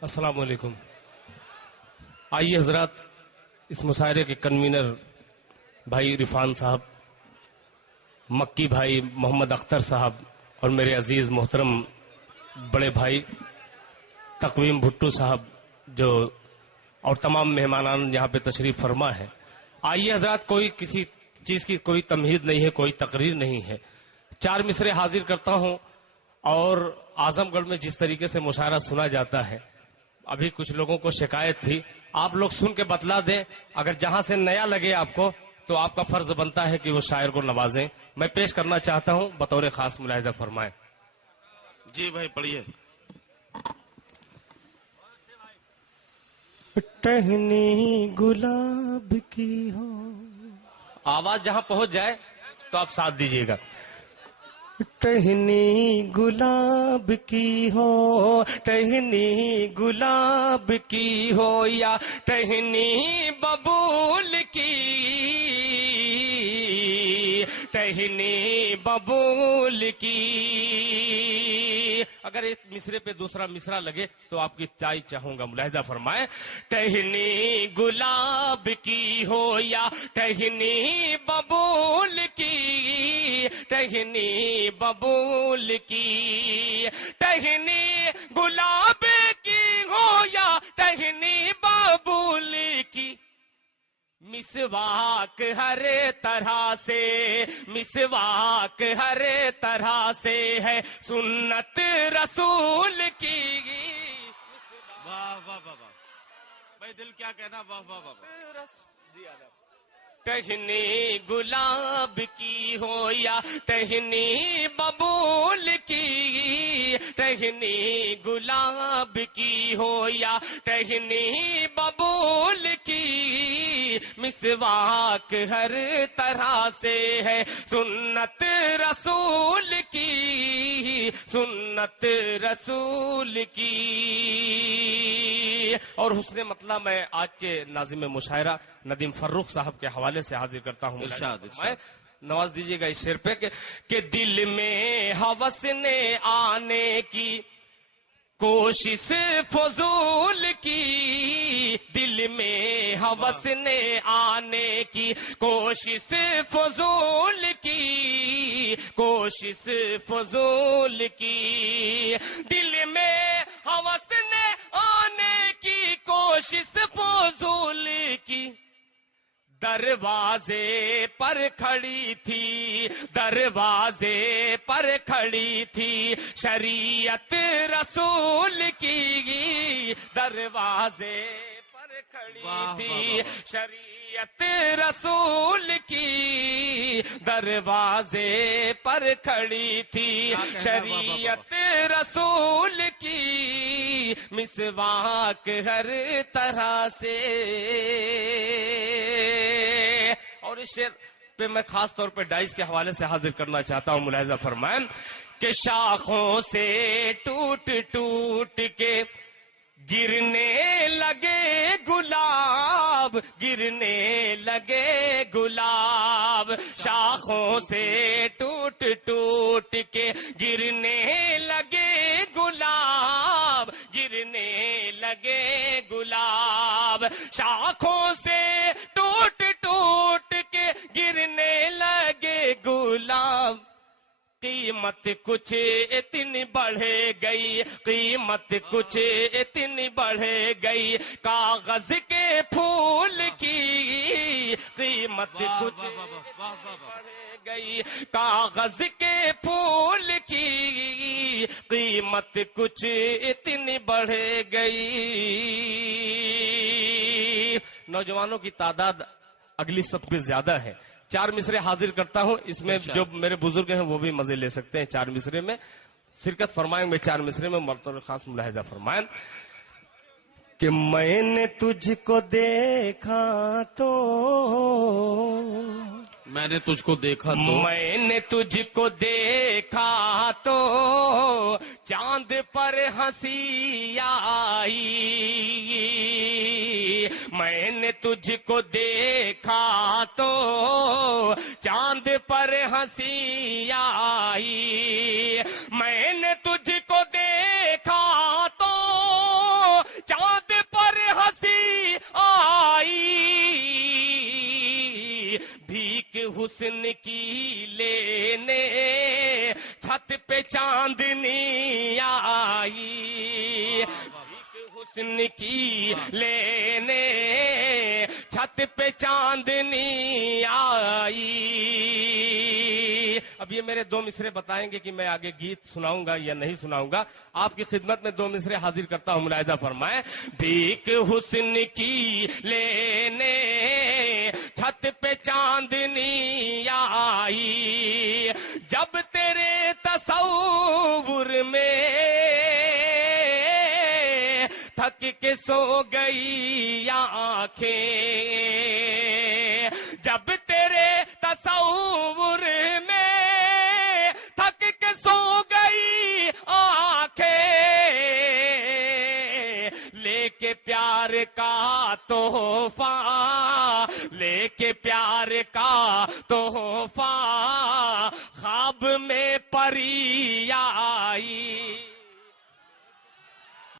السلام علیکم. آئیے حضرات، اس مشاعرے کے کنوینر بھائی عرفان صاحب، مکی بھائی محمد اختر صاحب اور میرے عزیز محترم بڑے بھائی تقویم بھٹو صاحب جو اور تمام مہمانان یہاں پہ تشریف فرما ہے. آئیے حضرات، کوئی کسی چیز کی کوئی تمہید نہیں ہے، کوئی تقریر نہیں ہے. 4 مصرے حاضر کرتا ہوں. اور اعظم گڑھ میں جس طریقے سے مشاعرہ سنا جاتا ہے، ابھی کچھ لوگوں کو شکایت تھی، آپ لوگ سن کے بتلا دیں. اگر جہاں سے نیا لگے آپ کو تو آپ کا فرض بنتا ہے کہ وہ شاعر کو نوازیں. میں پیش کرنا چاہتا ہوں، بطور خاص ملاحظہ فرمائیں. جی بھائی پڑھیے. ٹہنی گلاب کی ہو. آواز جہاں پہنچ جائے تو آپ ساتھ دیجیے گا. ٹہنی گلاب کی ہو، ٹہنی گلاب کی ہو یا ٹہنی ببول کی، ٹہنی ببول کی. اگر ایک مصرے پہ دوسرا مصرا لگے تو آپ کی چائے چاہوں گا، ملاحظہ فرمائیں. ٹہنی گلاب کی ہو یا ٹہنی ببول کی، ٹہنی ببول کی. ٹہنی گلاب کی ہو یا ٹہنی ببول کی. مسواک ہر طرح سے، مسواک ہر طرح سے ہے سنت رسول کی. واہ واہ واہ واہ بھائی، دل کیا کہنا، واہ واہ واہ واہ. ٹہنی گلاب کی ہو یا ٹہنی ببول کی، ٹہنی گلاب کی ہو یا ٹہنی ببول کی. مسواک ہر طرح سے ہے سنت رسول کی، سنت رسول کی. اور حسن مطلب میں آج کے ناظم مشاعرہ ندیم فروخ صاحب کے حوالے سے حاضر کرتا ہوں. ارشاد ارشاد. نواز دیجیے گا اس شعر پہ کہ دل میں ہوس نے آنے کی کوشش فضول کی، دل میں ہوس نے آنے کی کوشش فضول کی، کوشش فضول کی. دل میں ہوس نے آنے کی کوشش فضول کی. دروازے پر کھڑی تھی، دروازے پر کھڑی تھی شریعت رسول کی. دروازے پر کھڑی تھی شریعت رسول کی، دروازے پر کھڑی تھی شریعت رسول کی. مسواک ہر طرح سے. اور اس شعر پہ میں خاص طور پہ ڈائز کے حوالے سے حاضر کرنا چاہتا ہوں، ملاحظہ فرمائیں کہ شاخوں سے ٹوٹ ٹوٹ کے گرنے لگے گلاب، گرنے لگے گلاب. شاخوں سے ٹوٹ ٹوٹ کے گرنے لگے گلاب، گرنے لگے گلاب. شاخوں سے ٹوٹ ٹوٹ کے گرنے لگے گلاب. قیمت کچھ اتنی بڑھ گئی، قیمت کچھ اتنی بڑھ گئی کاغذ کے پھول کی. قیمت کچھ بڑھ گئی کاغذ کے پھول کی، قیمت کچھ اتنی بڑھ گئی. نوجوانوں کی تعداد اگلی سب پہ زیادہ ہے. 4 مصرے حاضر کرتا ہوں، اس میں جو میرے بزرگ ہیں وہ بھی مزے لے سکتے ہیں. 4 مصرے میں شرکت فرمائیں. میں 4 مصرے میں مرتبہ خاص ملاحظہ فرمائیں کہ میں نے تجھ کو دیکھا تو، میں نے تجھ کو دیکھا تو، میں نے تجھ کو دیکھا تو چاند پر ہنسی آئی. میں نے تجھ کو دیکھا تو چاند پر ہنسی آئی. میں نے تجھ کو دیکھا تو حسن کی لینے چھت پہ چاندنی آئی، حسن کی لینے چھت پہ چاندنی آئی۔ اب یہ میرے دو مصرے بتائیں گے کہ میں آگے گیت سناؤں گا یا نہیں سناؤں گا۔ آپ کی خدمت میں دو مصرے حاضر کرتا ہوں، ملاحظہ فرمائیں۔ بھیک حسن کی لینے چھت پہ چاندنی آئی، جب تیرے تصور میں تھک کے سو گئی آنکھیں، جب تیرے تصور میں تھک کے سو گئی آنکھیں، لے کے پیار کا تحفہ، لے کے پیار کا تحفہ خواب میں پری آئی،